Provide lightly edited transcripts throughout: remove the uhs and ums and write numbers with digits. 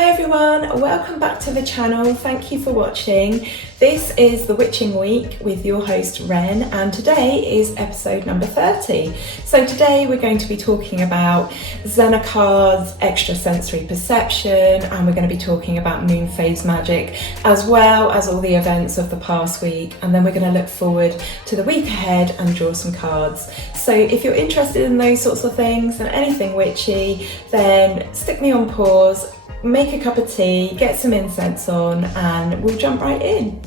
Hi everyone, welcome back to the channel. Thank you for watching. This is the Witching Week with your host Ren, and today is episode number 30. So today we're going to be talking about Zener cards, extrasensory perception, and we're going to be talking about moon phase magic as well as all the events of the past week, and then we're going to look forward to the week ahead and draw some cards. So if you're interested in those sorts of things and anything witchy, then stick me on pause, make a cup of tea, get some incense on, and we'll jump right in.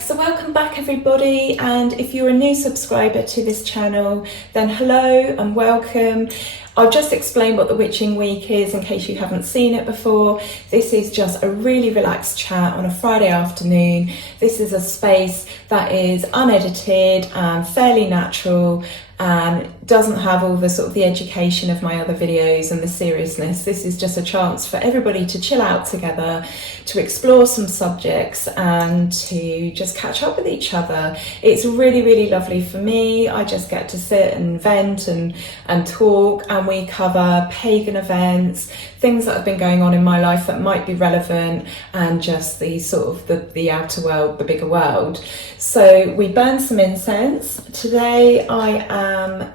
So welcome back everybody, and if you're a new subscriber to this channel, then hello and welcome. I'll just explain what the Witching Week is in case you haven't seen it before. This is just a really relaxed chat on a Friday afternoon. This is a space that is unedited and fairly natural and doesn't have all the sort of the education of my other videos and the seriousness. This is just a chance for everybody to chill out together, to explore some subjects and to just catch up with each other. It's really, really lovely for me. I just get to sit and vent and talk, and we cover pagan events, things that have been going on in my life that might be relevant, and just the sort of the outer world, the bigger world. So we burn some incense. Today I am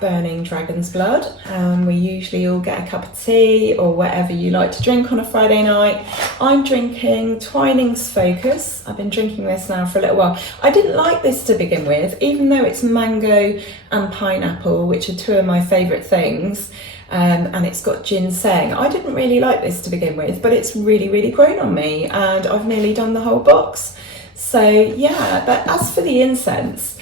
burning dragon's blood, and we usually all get a cup of tea or whatever you like to drink on a Friday night. I'm drinking Twining's Focus. I've been drinking this now for a little while. I didn't like this to begin with, even though it's mango and pineapple, which are two of my favourite things. And it's got ginseng. I didn't really like this to begin with, but it's really, really grown on me, and I've nearly done the whole box. So yeah, but as for the incense,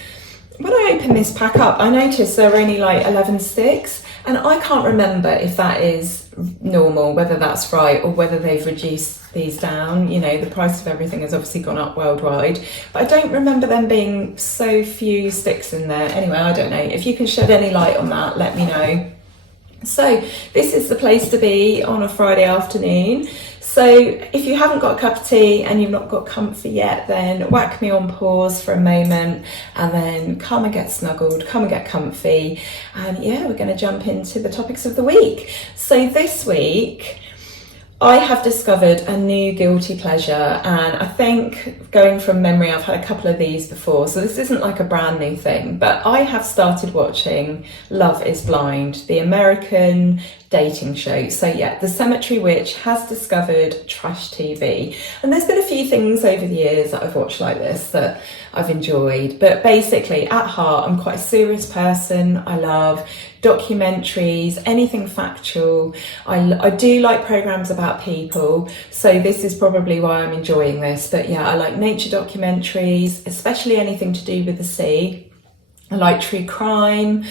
when I opened this pack up, I noticed there were only like 11 sticks, and I can't remember if that is normal, whether that's right, or whether they've reduced these down. You know, the price of everything has obviously gone up worldwide, but I don't remember them being so few sticks in there. Anyway, I don't know. If you can shed any light on that, let me know. So this is the place to be on a Friday afternoon. So if you haven't got a cup of tea and you've not got comfy yet, then whack me on pause for a moment, and then come and get snuggled, come and get comfy. And yeah, we're going to jump into the topics of the week. So this week I have discovered a new guilty pleasure, and I think, going from memory, I've had a couple of these before, so this isn't like a brand new thing, but I have started watching Love is Blind, the American dating show. So yeah, the Cemetery Witch has discovered trash TV, and there's been a few things over the years that I've watched like this that I've enjoyed, but basically at heart I'm quite a serious person. I love documentaries, anything factual. I do like programs about people, so this is probably why I'm enjoying this. But yeah, I like nature documentaries, especially anything to do with the sea. I like true crime.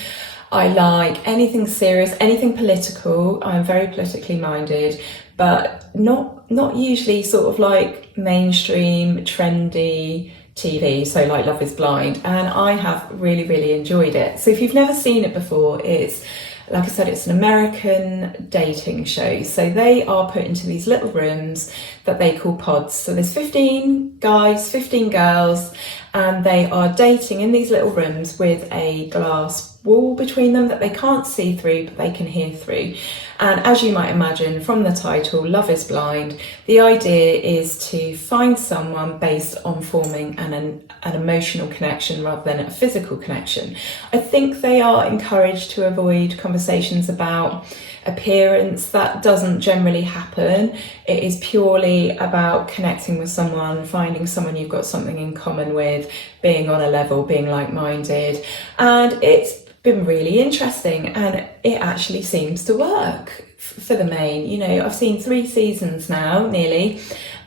I like anything serious, anything political. I'm very politically minded, but not usually sort of like mainstream trendy TV, so like Love is Blind, and I have really, really enjoyed it. So if you've never seen it before, it's, like I said, it's an American dating show. So they are put into these little rooms that they call pods. So there's 15 guys, 15 girls, and they are dating in these little rooms with a glass wall between them that they can't see through, but they can hear through. And as you might imagine from the title, Love is Blind, the idea is to find someone based on forming an emotional connection rather than a physical connection. I think they are encouraged to avoid conversations about appearance. That doesn't generally happen. It is purely about connecting with someone, finding someone you've got something in common with, being on a level, being like-minded. And it's been really interesting, and it actually seems to work for the main. You know, I've seen 3 seasons now, nearly,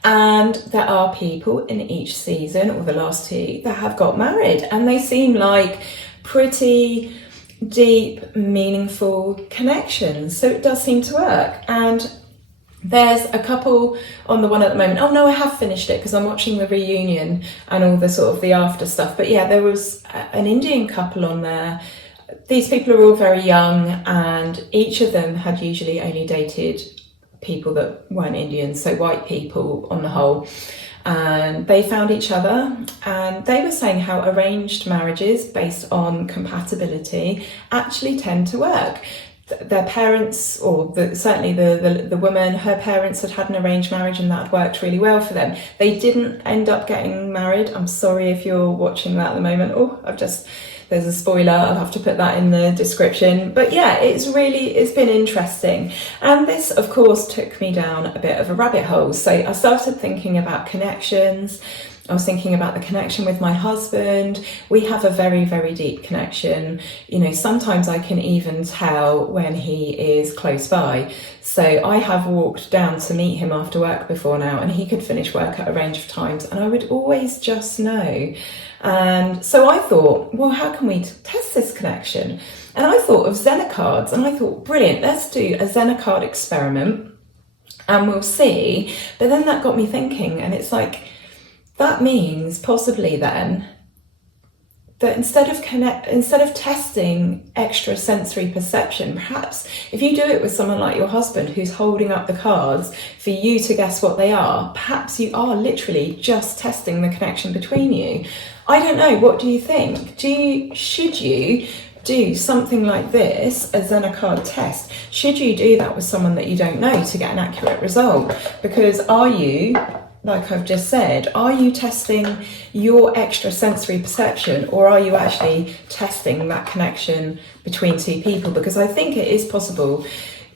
and there are people in each season, or the last 2, that have got married, and they seem like pretty deep, meaningful connections. So it does seem to work. And there's a couple on the one at the moment. Oh no, I have finished it because I'm watching the reunion and all the sort of the after stuff. But yeah, there was an Indian couple on there. These people are all very young, and each of them had usually only dated people that weren't Indian, so white people on the whole. And they found each other, and they were saying how arranged marriages based on compatibility actually tend to work. their parents, or certainly the woman, her parents had an arranged marriage and that had worked really well for them. They didn't end up getting married. I'm sorry if you're watching that at the moment. There's a spoiler, I'll have to put that in the description. But yeah, it's been interesting. And this, of course, took me down a bit of a rabbit hole. So I started thinking about connections. I was thinking about the connection with my husband. We have a very, very deep connection. You know, sometimes I can even tell when he is close by. So I have walked down to meet him after work before now, and he could finish work at a range of times, and I would always just know. And so I thought, well, how can we test this connection? And I thought of Zener cards, and I thought, brilliant, let's do a Zener card experiment and we'll see. But then that got me thinking, and it's like, that means possibly then that instead of testing extra sensory perception, perhaps if you do it with someone like your husband who's holding up the cards for you to guess what they are, perhaps you are literally just testing the connection between you. I don't know, what do you think? Should you do something like this, a Zener card test? Should you do that with someone that you don't know to get an accurate result? Because are you, like I've just said, are you testing your extra sensory perception, or are you actually testing that connection between two people? Because I think it is possible.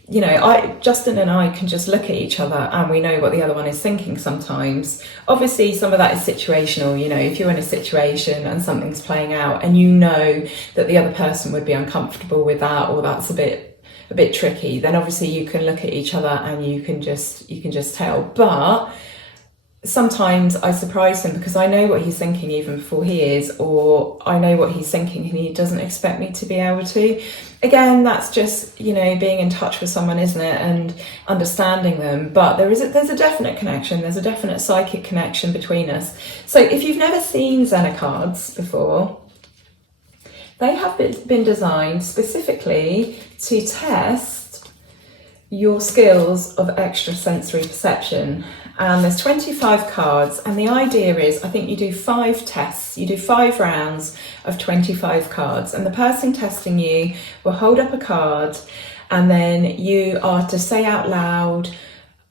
You know, Justin and I can just look at each other and we know what the other one is thinking sometimes. Obviously, some of that is situational. You know, if you're in a situation and something's playing out and you know that the other person would be uncomfortable with that, or that's a bit tricky, then obviously you can look at each other and you can just tell. But sometimes I surprise him because I know what he's thinking even before he is, or I know what he's thinking and he doesn't expect me to be able to. Again, that's just, you know, being in touch with someone, isn't it, and understanding them. But there's a definite connection, there's a definite psychic connection between us. So if you've never seen Zener cards before, they have been designed specifically to test your skills of extrasensory perception. And there's 25 cards, and the idea is, I think you do 5 tests, you do 5 rounds of 25 cards, and the person testing you will hold up a card, and then you are to say out loud,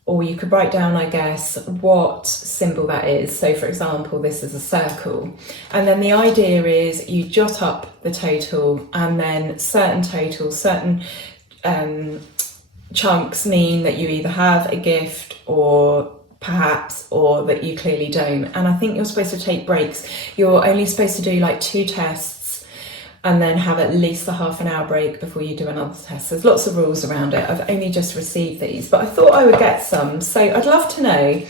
or you could write down, I guess, what symbol that is. So for example, this is a circle, and then the idea is you jot up the total, and then certain totals, certain chunks mean that you either have a gift or that you clearly don't. And I think you're supposed to take breaks. You're only supposed to do like 2 tests and then have at least a half an hour break before you do another test. There's lots of rules around it. I've only just received these, but I thought I would get some. So I'd love to know,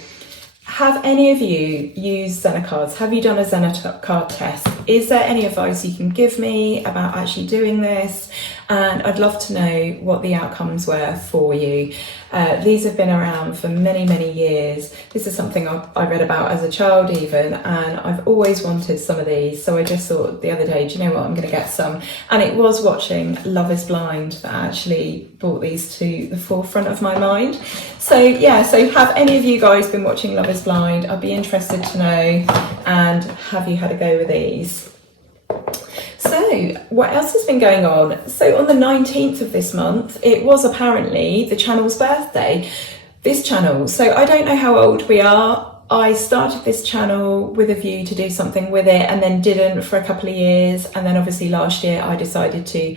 have any of you used Zener cards? Have you done a Zener card test? Is there any advice you can give me about actually doing this? And I'd love to know what the outcomes were for you. These have been around for many, many years. This is something I read about as a child even, and I've always wanted some of these. So I just thought the other day, do you know what, I'm going to get some. And it was watching Love is Blind that actually brought these to the forefront of my mind. So yeah, so have any of you guys been watching Love is Blind? I'd be interested to know. And have you had a go with these? So what else has been going on? So on the 19th of this month, it was apparently the channel's birthday, this channel. So I don't know how old we are. I started this channel with a view to do something with it, and then didn't for a couple of years. And then obviously last year I decided to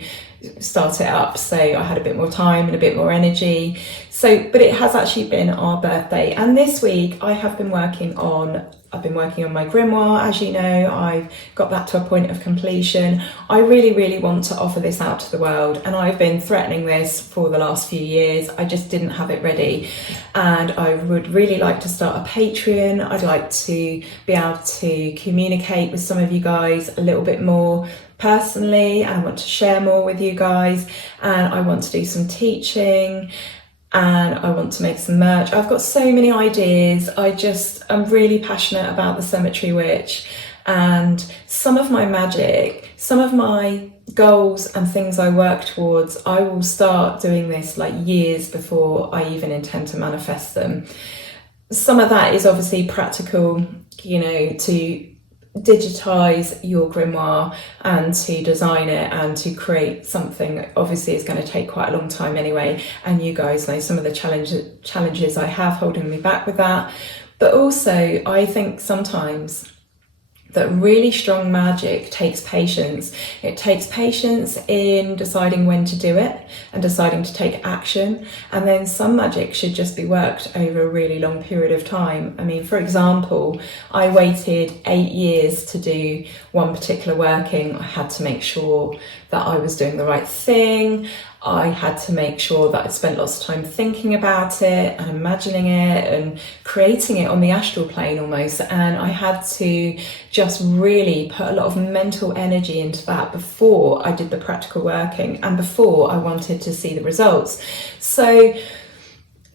start it up, so I had a bit more time and a bit more energy. So, but it has actually been our birthday, and this week I've been working on my grimoire. As you know, I've got that to a point of completion. I really want to offer this out to the world, and I've been threatening this for the last few years. I just didn't have it ready, and I would really like to start a Patreon. I'd like to be able to communicate with some of you guys a little bit more personally, and I want to share more with you guys, and I want to do some teaching, and I want to make some merch. I've got so many ideas. I'm really passionate about the Cemetery Witch, and some of my magic, some of my goals and things I work towards, I will start doing this like years before I even intend to manifest them. Some of that is obviously practical, you know, to digitize your grimoire and to design it and to create something obviously is going to take quite a long time anyway, and you guys know some of the challenges I have holding me back with that. But also I think sometimes that really strong magic takes patience. It takes patience in deciding when to do it and deciding to take action. And then some magic should just be worked over a really long period of time. I mean, for example, I waited 8 years to do one particular working. I had to make sure that I was doing the right thing. I had to make sure that I'd spent lots of time thinking about it and imagining it and creating it on the astral plane almost. And I had to just really put a lot of mental energy into that before I did the practical working and before I wanted to see the results. So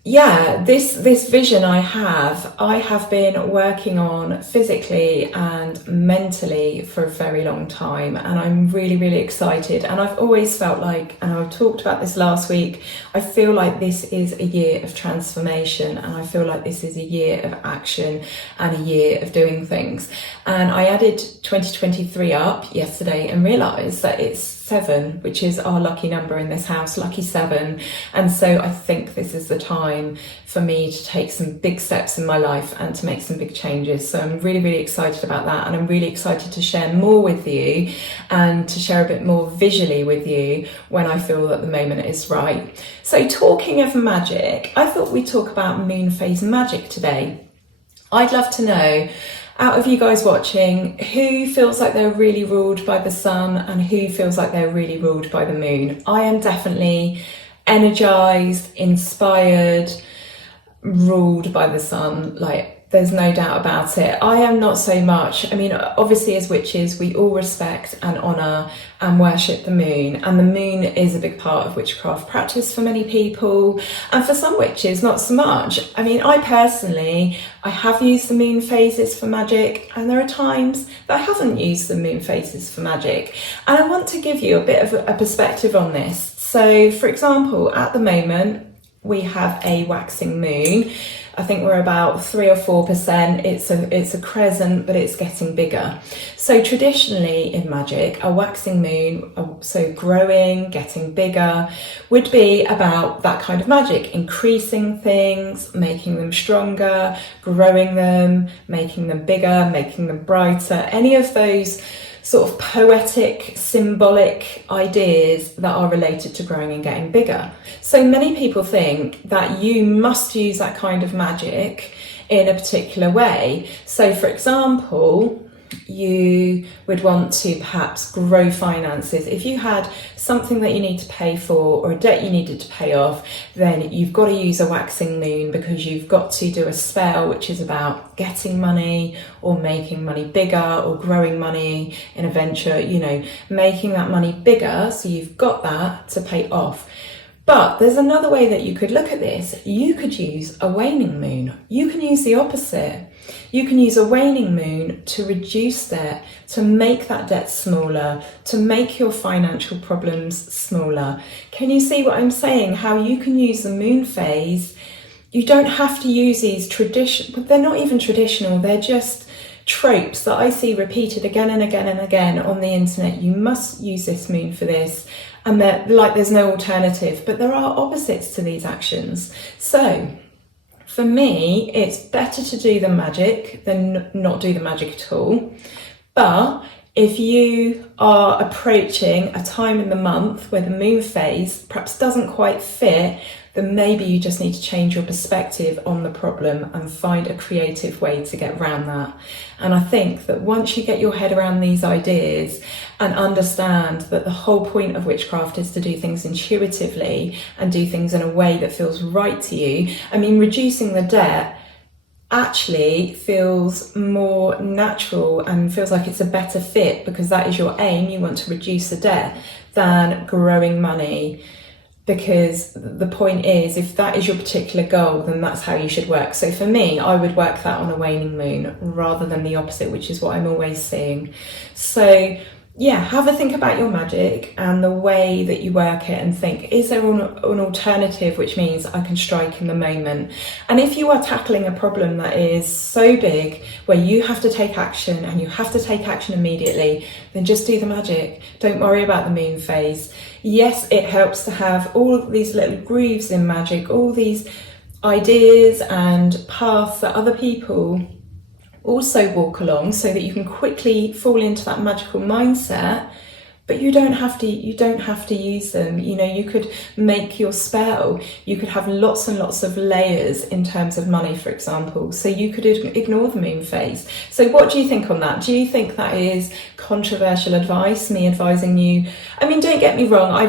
yeah, this vision I have been working on physically and mentally for a very long time, and I'm really, really excited. And I've always felt like, and I talked about this last week, I feel like this is a year of transformation, and I feel like this is a year of action and a year of doing things. And I added 2023 up yesterday and realised that it's 7, which is our lucky number in this house, lucky 7. And so I think this is the time for me to take some big steps in my life and to make some big changes. So I'm really, really excited about that. And I'm really excited to share more with you and to share a bit more visually with you when I feel that the moment is right. So talking of magic, I thought we'd talk about moon phase magic today. I'd love to know, out of you guys watching, who feels like they're really ruled by the sun and who feels like they're really ruled by the moon? I am definitely energized, inspired, ruled by the sun. Like, there's no doubt about it. I am not so much. I mean, obviously as witches, we all respect and honour and worship the moon. And the moon is a big part of witchcraft practice for many people. And for some witches, not so much. I mean, I personally, I have used the moon phases for magic. And there are times that I haven't used the moon phases for magic. And I want to give you a bit of a perspective on this. So, for example, at the moment, we have a waxing moon. I think we're about 3 or 4%. It's a crescent, but it's getting bigger. So traditionally in magic, a waxing moon, so growing, getting bigger, would be about that kind of magic, increasing things, making them stronger, growing them, making them bigger, making them brighter, any of those sort of poetic, symbolic ideas that are related to growing and getting bigger. So many people think that you must use that kind of magic in a particular way. So for example, you would want to perhaps grow finances. If you had something that you need to pay for or a debt you needed to pay off, then you've got to use a waxing moon because you've got to do a spell which is about getting money or making money bigger or growing money in a venture, you know, making that money bigger so you've got that to pay off. But there's another way that you could look at this. You could use a waning moon. You can use the opposite. You can use a waning moon to reduce debt, to make that debt smaller, to make your financial problems smaller. Can you see what I'm saying? How you can use the moon phase. You don't have to use these traditional, they're not even traditional, they're just tropes that I see repeated again and again and again on the internet. You must use this moon for this. And there's no alternative, but there are opposites to these actions. So for me, it's better to do the magic than not do the magic at all. But if you are approaching a time in the month where the moon phase perhaps doesn't quite fit, then maybe you just need to change your perspective on the problem and find a creative way to get around that. And I think that once you get your head around these ideas and understand that the whole point of witchcraft is to do things intuitively and do things in a way that feels right to you. I mean, reducing the debt actually feels more natural and feels like it's a better fit because that is your aim. You want to reduce the debt than growing money. Because the point is, if that is your particular goal, then that's how you should work. So for me, I would work that on a waning moon rather than the opposite, which is what I'm always seeing. So yeah, have a think about your magic and the way that you work it, and think, is there an alternative, which means I can strike in the moment? And if you are tackling a problem that is so big where you have to take action, and you have to take action immediately, then just do the magic. Don't worry about the moon phase. Yes, it helps to have all these little grooves in magic, all these ideas and paths that other people also walk along, so that you can quickly fall into that magical mindset, but you don't have to use them. You know, you could make your spell, you could have lots and lots of layers in terms of money, for example, so you could ignore the moon phase. So what do you think on that? Do you think that is controversial advice, me advising you? I mean, don't get me wrong, I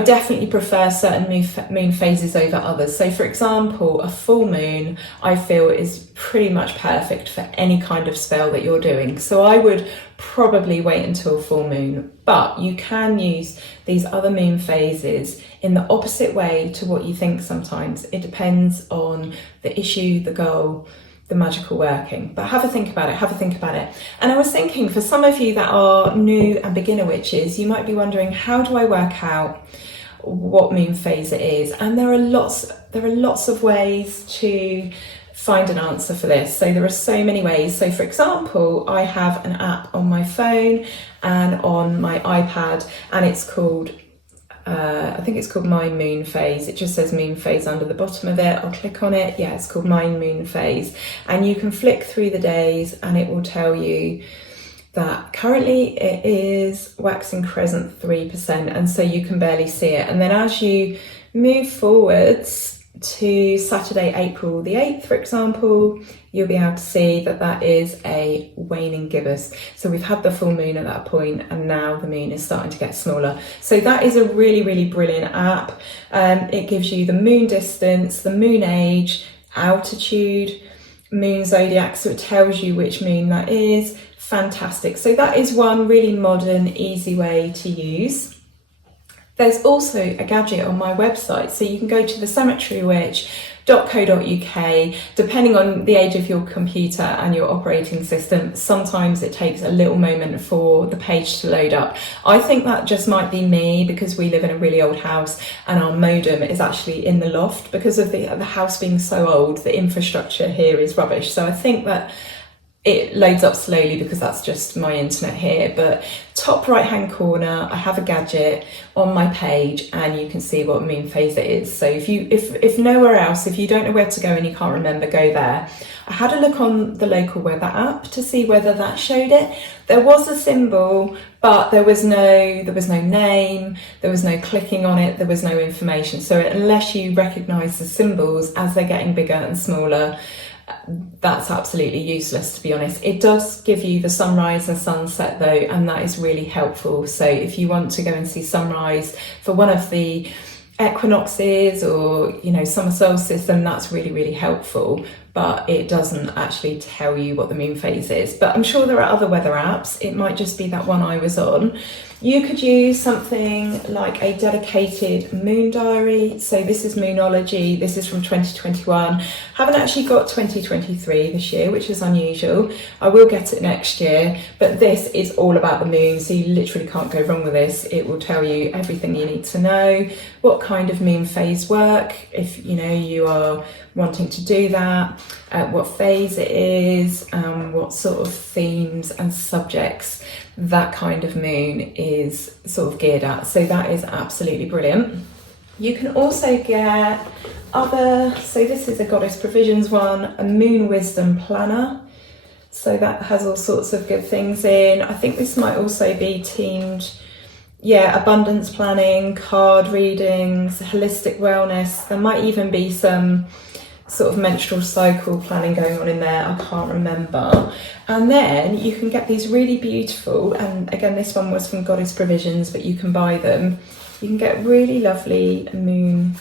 definitely prefer certain moon phases over others. So for example, a full moon I feel is pretty much perfect for any kind of spell that you're doing. So I would probably wait until full moon, but you can use these other moon phases in the opposite way to what you think sometimes. It depends on the issue, the goal, the magical working. But have a think about it. And I was thinking, for some of you that are new and beginner witches, you might be wondering, how do I work out what moon phase it is? And there are lots of ways to find an answer for this. So there are so many ways. So for example, I have an app on my phone and on my iPad, and it's called I think it's called My Moon Phase. It just says moon phase under the bottom of it. I'll click on it. Yeah, it's called My Moon Phase. And you can flick through the days and it will tell you that currently it is waxing crescent 3%, and so you can barely see it. And then as you move forwards to Saturday, April the 8th, for example, you'll be able to see that that is a waning gibbous. So we've had the full moon at that point, and now the moon is starting to get smaller. So that is a really, really brilliant app. It gives you the moon distance, the moon age, altitude, moon zodiac, so it tells you which moon that is. Fantastic. So that is one really modern, easy way to use. There's also a gadget on my website, so you can go to thecemeterywitch.co.uk. Depending on the age of your computer and your operating system, sometimes it takes a little moment for the page to load up. I think that just might be me, because we live in a really old house and our modem is actually in the loft. Because of the house being so old, the infrastructure here is rubbish. So I think that it loads up slowly because that's just my internet here. But top right hand corner, I have a gadget on my page and you can see what moon phase it is. So if nowhere else, if you don't know where to go and you can't remember, go there. I had a look on the local weather app to see whether that showed it. There was a symbol, but there was no name, there was no clicking on it, there was no information. So unless you recognise the symbols as they're getting bigger and smaller, that's absolutely useless, to be honest. It does give you the sunrise and sunset though, and that is really helpful. So if you want to go and see sunrise for one of the equinoxes or summer solstice, then that's really, really helpful. But it doesn't actually tell you what the moon phase is. But I'm sure there are other weather apps. It might just be that one I was on. You could use something like a dedicated moon diary. So this is Moonology. This is from 2021. Haven't actually got 2023 this year, which is unusual. I will get it next year. But this is all about the moon. So you literally can't go wrong with this. It will tell you everything you need to know, what kind of moon phase work, if you are wanting to do that, what phase it is, what sort of themes and subjects that kind of moon is sort of geared at. So that is absolutely brilliant. You can also get so this is a Goddess Provisions one, a Moon Wisdom Planner. So that has all sorts of good things in. I think this might also be themed, abundance planning, card readings, holistic wellness. There might even be some sort of menstrual cycle planning going on in there, I can't remember. And then you can get these really beautiful, and again this one was from Goddess Provisions, but you can buy them. You can get really lovely moon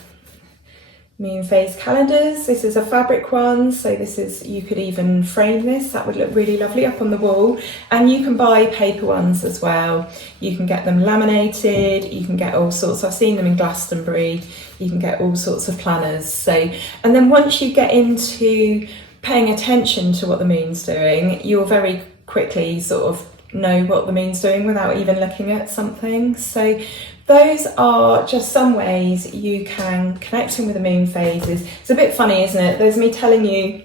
phase calendars. This is a fabric one, so you could even frame this, that would look really lovely up on the wall. And you can buy paper ones as well. You can get them laminated, you can get all sorts. I've seen them in Glastonbury. You can get all sorts of planners. So, and then once you get into paying attention to what the moon's doing, you'll very quickly sort of know what the moon's doing without even looking at something. So those are just some ways you can connect in with the moon phases. It's a bit funny, isn't it? There's me telling you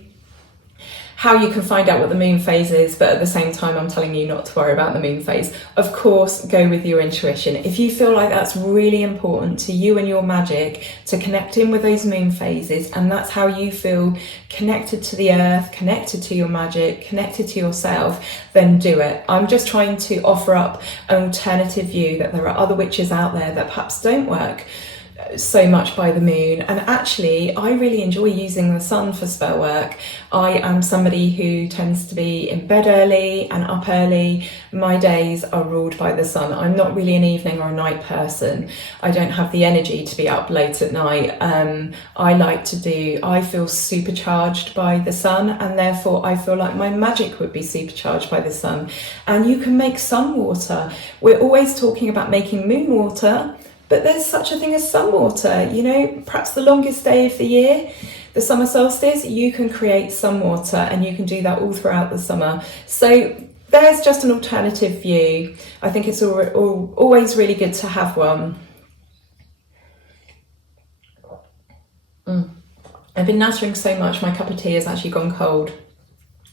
how you can find out what the moon phase is, but at the same time I'm telling you not to worry about the moon phase. Of course, go with your intuition. If you feel like that's really important to you and your magic, to connect in with those moon phases, and that's how you feel connected to the earth, connected to your magic, connected to yourself, then do it. I'm just trying to offer up an alternative view that there are other witches out there that perhaps don't work so much by the moon. And actually, I really enjoy using the sun for spell work. I am somebody who tends to be in bed early and up early. My days are ruled by the sun. I'm not really an evening or a night person. I don't have the energy to be up late at night. I feel supercharged by the sun, and therefore I feel like my magic would be supercharged by the sun. And you can make sun water. We're always talking about making moon water, but there's such a thing as sun water. You know, perhaps the longest day of the year, the summer solstice, you can create sun water, and you can do that all throughout the summer. So there's just an alternative view. I think it's always really good to have one. I've been nattering so much, my cup of tea has actually gone cold.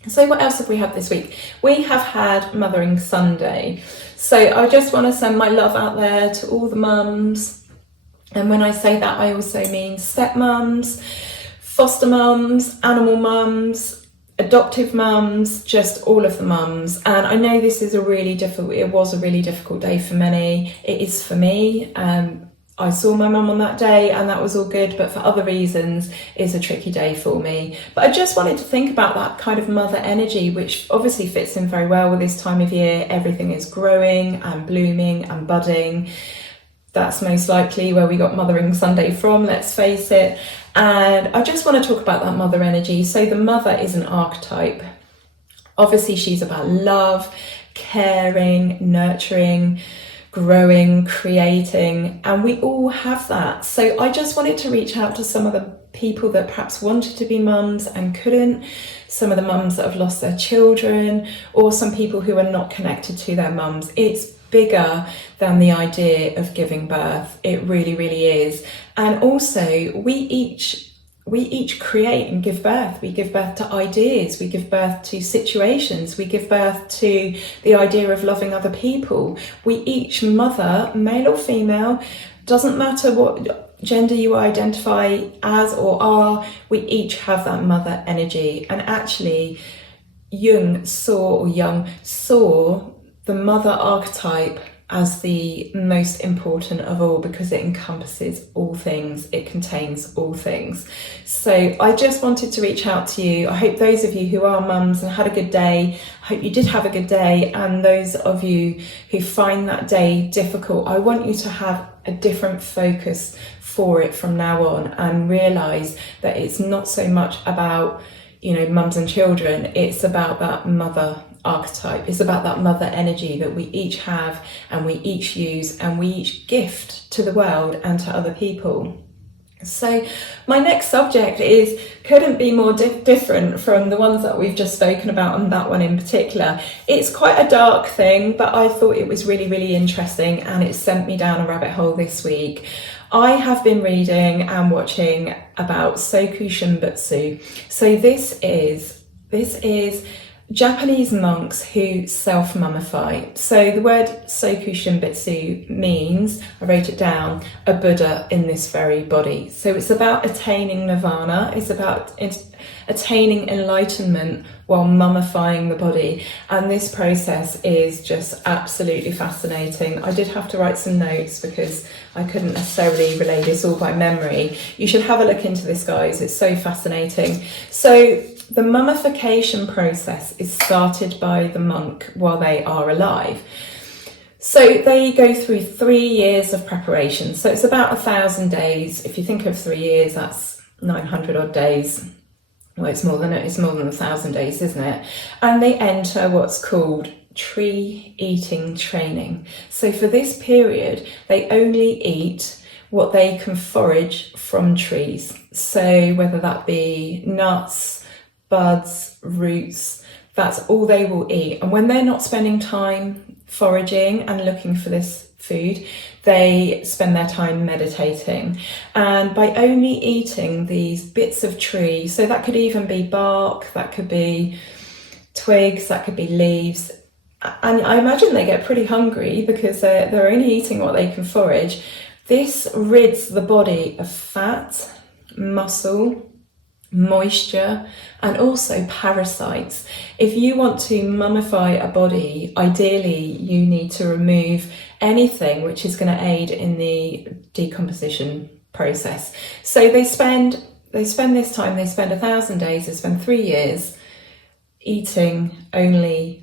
So what else have we had this week? We have had Mothering Sunday. So I just want to send my love out there to all the mums. And when I say that, I also mean stepmums, foster mums, animal mums, adoptive mums, just all of the mums. And I know this is it was a really difficult day for many. It is for me. I saw my mum on that day and that was all good, but for other reasons it's a tricky day for me. But I just wanted to think about that kind of mother energy, which obviously fits in very well with this time of year. Everything is growing and blooming and budding. That's most likely where we got Mothering Sunday from, let's face it. And I just want to talk about that mother energy. So the mother is an archetype. Obviously she's about love, caring, nurturing, growing, creating, and we all have that. So I just wanted to reach out to some of the people that perhaps wanted to be mums and couldn't, some of the mums that have lost their children, or some people who are not connected to their mums. It's bigger than the idea of giving birth. It really, really is. And also we each create and give birth. We give birth to ideas, we give birth to situations, we give birth to the idea of loving other people. We each mother, male or female, doesn't matter what gender you identify as or are, we each have that mother energy. And actually Jung saw the mother archetype as the most important of all, because it encompasses all things, it contains all things. So I just wanted to reach out to you. I hope those of you who are mums and had a good day, I hope you did have a good day, and those of you who find that day difficult, I want you to have a different focus for it from now on, and realise that it's not so much about, you know, mums and children, it's about that mother archetype. It's about that mother energy that we each have and we each use and we each gift to the world and to other people. So my next subject couldn't be more different from the ones that we've just spoken about, and that one in particular. It's quite a dark thing, but I thought it was really, really interesting, and it sent me down a rabbit hole this week. I have been reading and watching about Sokushinbutsu. So this is Japanese monks who self-mummify. So the word Sokushinbutsu means, I wrote it down, a Buddha in this very body. So it's about attaining nirvana, it's about attaining enlightenment while mummifying the body. And this process is just absolutely fascinating. I did have to write some notes because I couldn't necessarily relay this all by memory. You should have a look into this, guys. It's so fascinating. So the mummification process is started by the monk while they are alive. So they go through 3 years of preparation. So it's about 1,000 days. If you think of 3 years, that's 900 odd days. Well, it's more than 1,000 days, isn't it? And they enter what's called tree eating training. So for this period, they only eat what they can forage from trees. So whether that be nuts, buds, roots, That's all they will eat. And when they're not spending time foraging and looking for this food, they spend their time meditating. And by only eating these bits of tree, so that could even be bark, that could be twigs, that could be leaves, and I imagine they get pretty hungry because they're only eating what they can forage. This rids the body of fat, muscle, moisture, and also parasites. If you want to mummify a body, ideally you need to remove anything which is going to aid in the decomposition process. So they spend this time, they spend 1,000 days, they spend 3 years eating only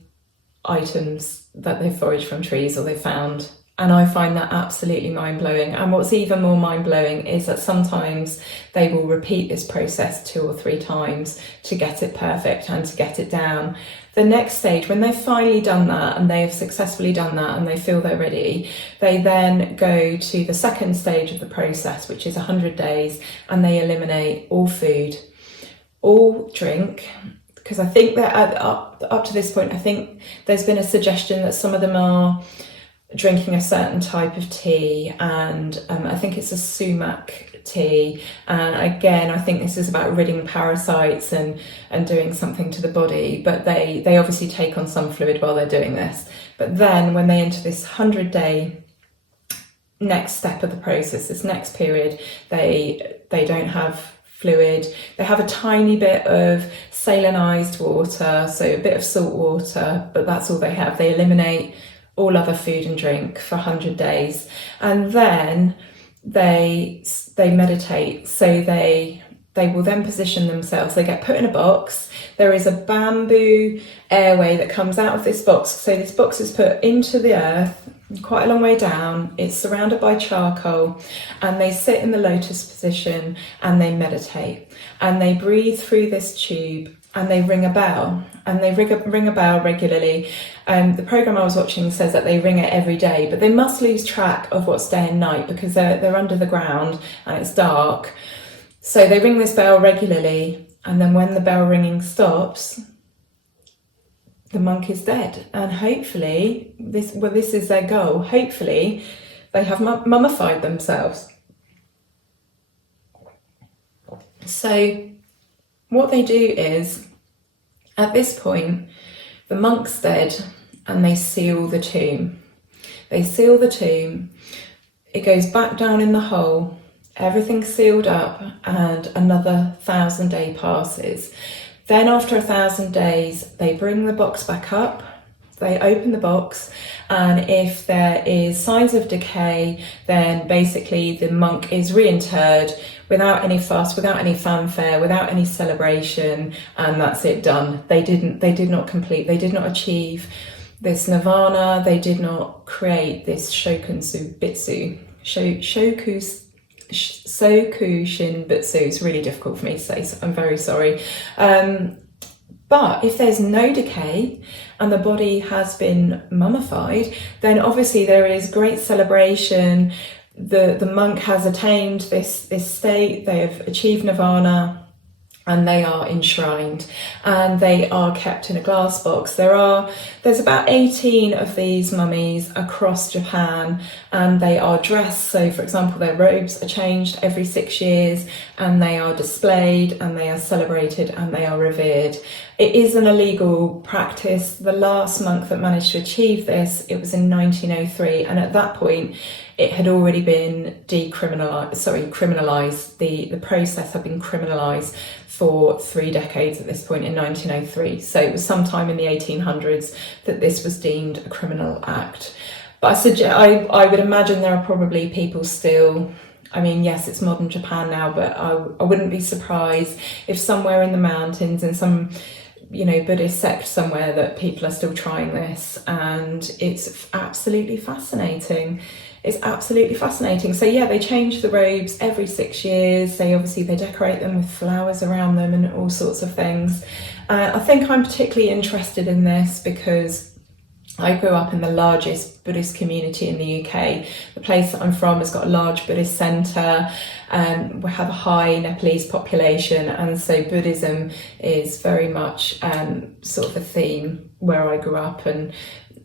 items that they foraged from trees or they found. And I find that absolutely mind-blowing. And what's even more mind-blowing is that sometimes they will repeat this process 2 or 3 times to get it perfect and to get it down. The next stage, when they've finally done that and they have successfully done that and they feel they're ready, they then go to the second stage of the process, which is 100 days, and they eliminate all food, all drink, because I think that up to this point, I think there's been a suggestion that some of them are drinking a certain type of tea, and I think it's a sumac tea. And again, I think this is about ridding parasites and doing something to the body, but they obviously take on some fluid while they're doing this. But then when they enter this 100-day next step of the process, this next period, they don't have fluid. They have a tiny bit of salinized water, so a bit of salt water, but that's all they have. They eliminate all other food and drink for 100 days, and then they meditate. So they will then position themselves. They get put in a box. There is a bamboo airway that comes out of this box. So this box is put into the earth quite a long way down. It's surrounded by charcoal, and they sit in the lotus position and they meditate, and they breathe through this tube, and they ring a bell, and they ring a bell regularly. The program I was watching says that they ring it every day, but they must lose track of what's day and night because they're under the ground and it's dark. So they ring this bell regularly, and then when the bell ringing stops, the monk is dead. And hopefully, this is their goal. Hopefully, they have mummified themselves. So what they do is, at this point, the monk's dead, and they seal the tomb. They seal the tomb. It goes back down in the hole. Everything's sealed up, and another 1,000-day passes. Then after 1,000 days, they bring the box back up, they open the box, and if there is signs of decay, then basically the monk is reinterred without any fuss, without any fanfare, without any celebration, and that's it, done. They did not achieve this nirvana, they did not create this Sokushinbutsu. Sokushinbutsu. It's really difficult for me to say, so I'm very sorry. But if there's no decay and the body has been mummified, then obviously there is great celebration. The monk has attained this state, they have achieved nirvana, and they are enshrined, and they are kept in a glass box. There's about 18 of these mummies across Japan, and they are dressed. So for example, their robes are changed every 6 years, and they are displayed, and they are celebrated, and they are revered. It is an illegal practice. The last monk that managed to achieve this, it was in 1903, and at that point it had already been criminalised. The process had been criminalised for 3 decades at this point in 1903. So it was sometime in the 1800s that this was deemed a criminal act. But I would imagine there are probably people still, I mean, yes, it's modern Japan now, but I wouldn't be surprised if somewhere in the mountains, in some Buddhist sect somewhere, that people are still trying this, and it's absolutely fascinating. It's absolutely fascinating. So yeah, they change the robes every 6 years. They decorate them with flowers around them and all sorts of things. I think I'm particularly interested in this because I grew up in the largest Buddhist community in the UK. The place that I'm from has got a large Buddhist centre, and we have a high Nepalese population, and so Buddhism is very much sort of a theme where I grew up, and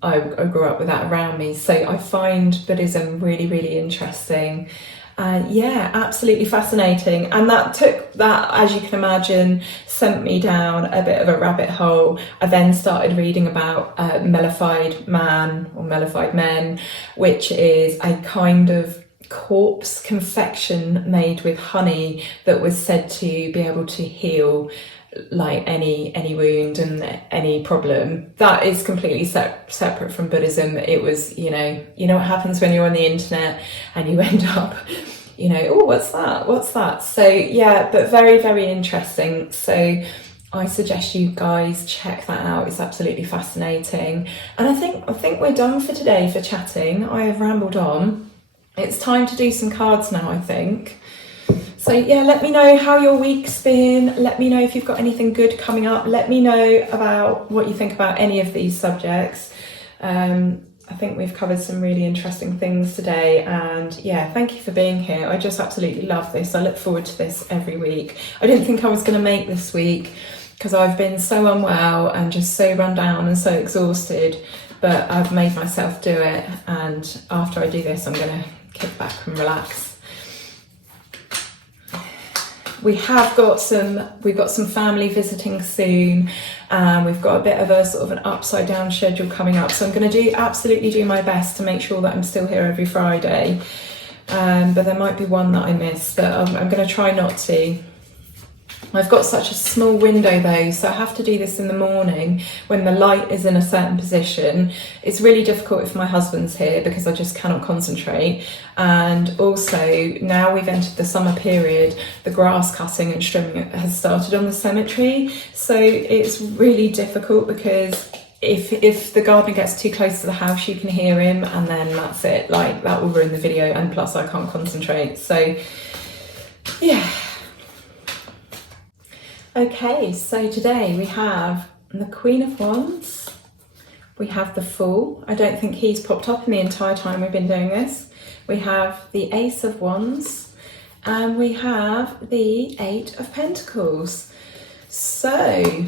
I grew up with that around me. So I find Buddhism really, really interesting. Yeah, absolutely fascinating. And that, as you can imagine, sent me down a bit of a rabbit hole. I then started reading about mellified man or mellified men, which is a kind of corpse confection made with honey that was said to be able to heal like any wound and any problem. That is completely separate from Buddhism. It was, you know what happens when you're on the internet and you end up, oh, what's that? So yeah, but very, very interesting. So I suggest you guys check that out. It's absolutely fascinating. And I think we're done for today for chatting. I have rambled on. It's time to do some cards now, I think. So yeah, let me know how your week's been. Let me know if you've got anything good coming up. Let me know about what you think about any of these subjects. I think we've covered some really interesting things today, and yeah, thank you for being here. I just absolutely love this. I look forward to this every week. I didn't think I was going to make this week because I've been so unwell and just so run down and so exhausted, but I've made myself do it, and after I do this I'm going to kick back and relax. We've got some family visiting soon, and we've got a bit of a sort of an upside down schedule coming up. So I'm going to absolutely do my best to make sure that I'm still here every Friday. But there might be one that I miss, but I'm going to try not to. I've got such a small window though, so I have to do this in the morning when the light is in a certain position. It's really difficult if my husband's here because I just cannot concentrate. And also now we've entered the summer period, the grass cutting and trimming has started on the cemetery. So it's really difficult because if the gardener gets too close to the house, you can hear him, and then that's it. Like, that will ruin the video, and plus I can't concentrate. So yeah. Okay, so today we have the Queen of Wands, we have the Fool. I don't think he's popped up in the entire time we've been doing this. We have the Ace of Wands, and we have the Eight of Pentacles. So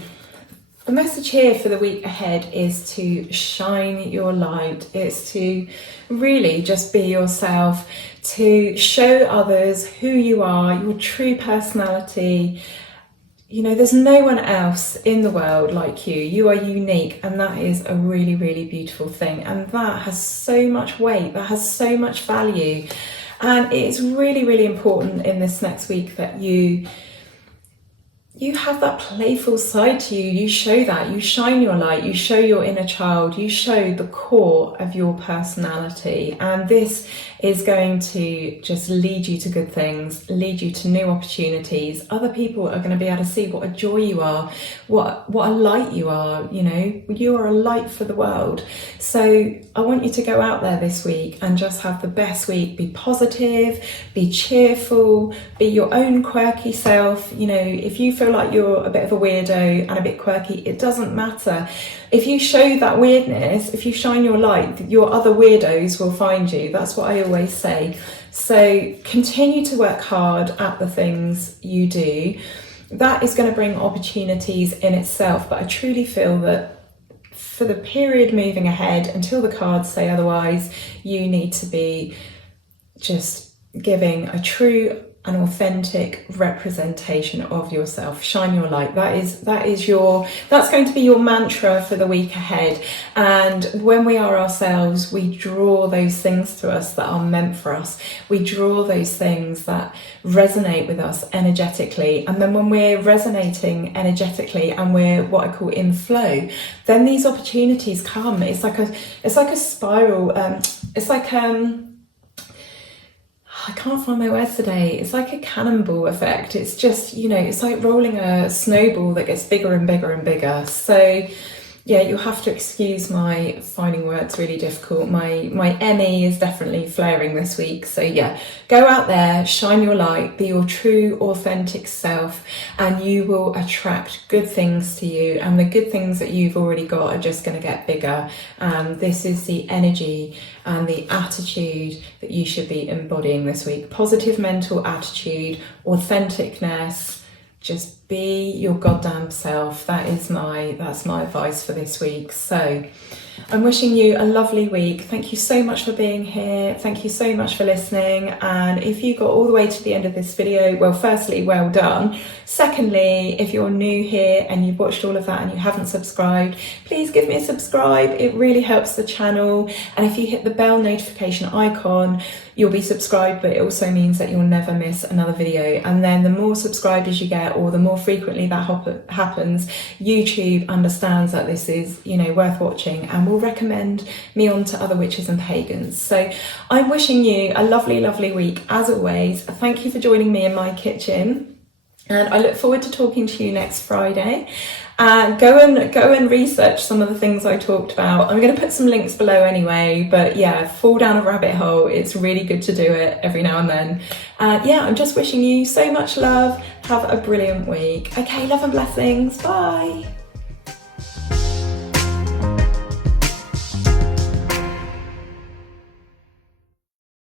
the message here for the week ahead is to shine your light. It's to really just be yourself, to show others who you are, your true personality. There's no one else in the world like you. You are unique, and that is a really, really beautiful thing. And that has so much weight, that has so much value. And it's really, really important in this next week that you have that playful side to you. You show that, you shine your light, you show your inner child, you show the core of your personality. And this is going to just lead you to good things, lead you to new opportunities. Other people are going to be able to see what a joy you are, what a light you are. You are a light for the world. So I want you to go out there this week and just have the best week. Be positive, be cheerful, be your own quirky self. If you feel like you're a bit of a weirdo and a bit quirky, it doesn't matter. If you show that weirdness, if you shine your light, your other weirdos will find you. That's what I always say. So continue to work hard at the things you do. That is going to bring opportunities in itself, but I truly feel that for the period moving ahead, until the cards say otherwise, you need to be just giving a true an authentic representation of yourself. Shine your light. That's going to be your mantra for the week ahead. And when we are ourselves, we draw those things to us that are meant for us. We draw those things that resonate with us energetically. And then when we're resonating energetically and we're what I call in flow, then these opportunities come. It's like a spiral. I can't find my words today. It's like a cannonball effect. It's just, it's like rolling a snowball that gets bigger and bigger and bigger. So yeah, you'll have to excuse my finding words really difficult. My ME is definitely flaring this week. So yeah, go out there, shine your light, be your true, authentic self, and you will attract good things to you. And the good things that you've already got are just going to get bigger. This is the energy and the attitude that you should be embodying this week. Positive mental attitude, authenticness. Just be your goddamn self. That's my advice for this week. So I'm wishing you a lovely week. Thank you so much for being here. Thank you so much for listening. And if you got all the way to the end of this video, well, firstly, well done. Secondly, if you're new here and you've watched all of that and you haven't subscribed, please give me a subscribe. It really helps the channel. And if you hit the bell notification icon, you'll be subscribed, but it also means that you'll never miss another video. And then the more subscribers you get, or the more frequently that happens, YouTube understands that this is, you know, worth watching and will recommend me on to other witches and pagans. So I'm wishing you a lovely, lovely week. As always, thank you for joining me in my kitchen. And I look forward to talking to you next Friday. Go and research some of the things I talked about. I'm going to put some links below anyway, but yeah, fall down a rabbit hole. It's really good to do it every now and then. Yeah, I'm just wishing you so much love. Have a brilliant week. Okay, love and blessings. Bye.